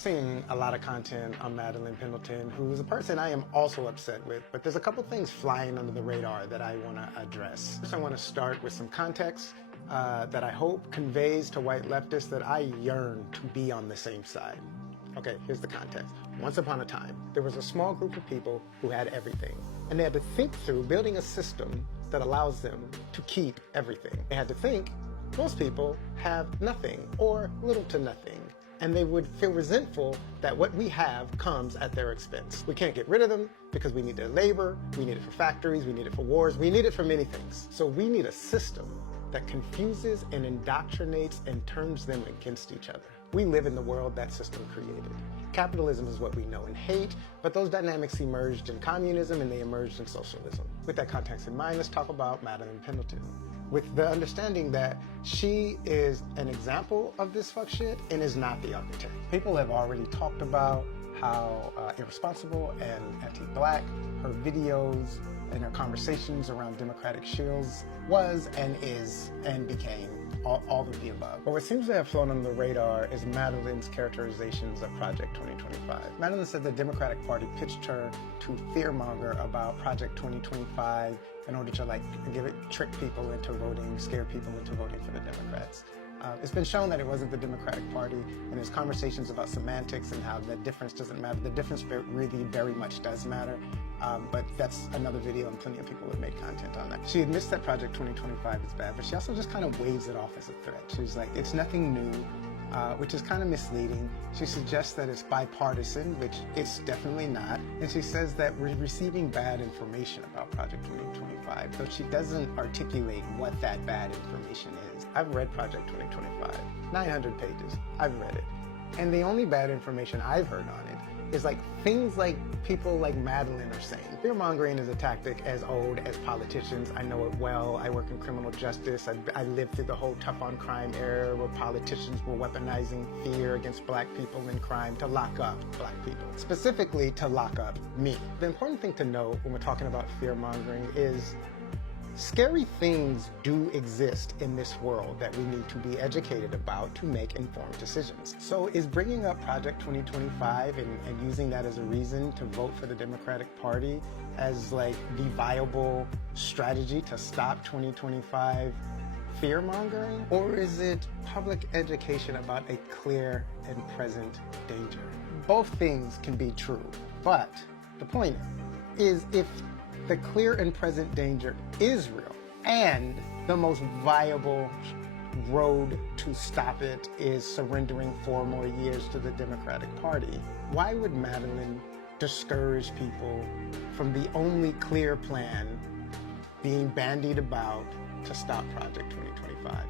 Seeing a lot of content on Madeline Pendleton, who is a person I am also upset with, but there's a couple things flying under the radar that I want to address. First, I want to start with some context that I hope conveys to white leftists that I yearn to be on the same side. Okay, here's the context. Once upon a time, there was a small group of people who had everything, and they had to think through building a system that allows them to keep everything. They had to think, most people have nothing or little to nothing, and they would feel resentful that what we have comes at their expense. We can't get rid of them because we need their labor, we need it for factories, we need it for wars, we need it for many things. So we need a system that confuses and indoctrinates and turns them against each other. We live in the world that system created. Capitalism is what we know and hate, but those dynamics emerged in communism and they emerged in socialism. With that context in mind, let's talk about Madeline Pendleton, with the understanding that she is an example of this fuck shit and is not the architect. People have already talked about how irresponsible and anti-black her videos and her conversations around democratic shills was and is and became all of the above. But what seems to have flown under the radar is Madeline's characterizations of Project 2025. Madeline said the Democratic Party pitched her to fearmonger about Project 2025 in order to trick people into voting, scare people into voting for the Democrats. It's been shown that it wasn't the Democratic Party, and there's conversations about semantics and how the difference doesn't matter. The difference really very much does matter, but that's another video, and plenty of people have made content on that. She admits that Project 2025 is bad, but she also just kind of waves it off as a threat. She's like, it's nothing new, which is kind of misleading. She suggests that it's bipartisan, which it's definitely not, and she says that we're receiving bad information about Project 2025, though she doesn't articulate what that bad information is. I've read Project 2025, 900 pages, I've read it, and the only bad information I've heard on it is things like people like Madeline are saying. Fear-mongering is a tactic as old as politicians. I know it well. I work in criminal justice. I lived through the whole tough on crime era where politicians were weaponizing fear against black people in crime to lock up black people, specifically to lock up me. The important thing to know when we're talking about fear-mongering is scary things do exist in this world that we need to be educated about to make informed decisions. So is bringing up Project 2025 and using that as a reason to vote for the Democratic Party as the viable strategy to stop 2025 fear-mongering? Or is it public education about a clear and present danger? Both things can be true, but the point is if the clear and present danger is real, and the most viable road to stop it is surrendering 4 more years to the Democratic Party, why would Madeline discourage people from the only clear plan being bandied about to stop Project 2025?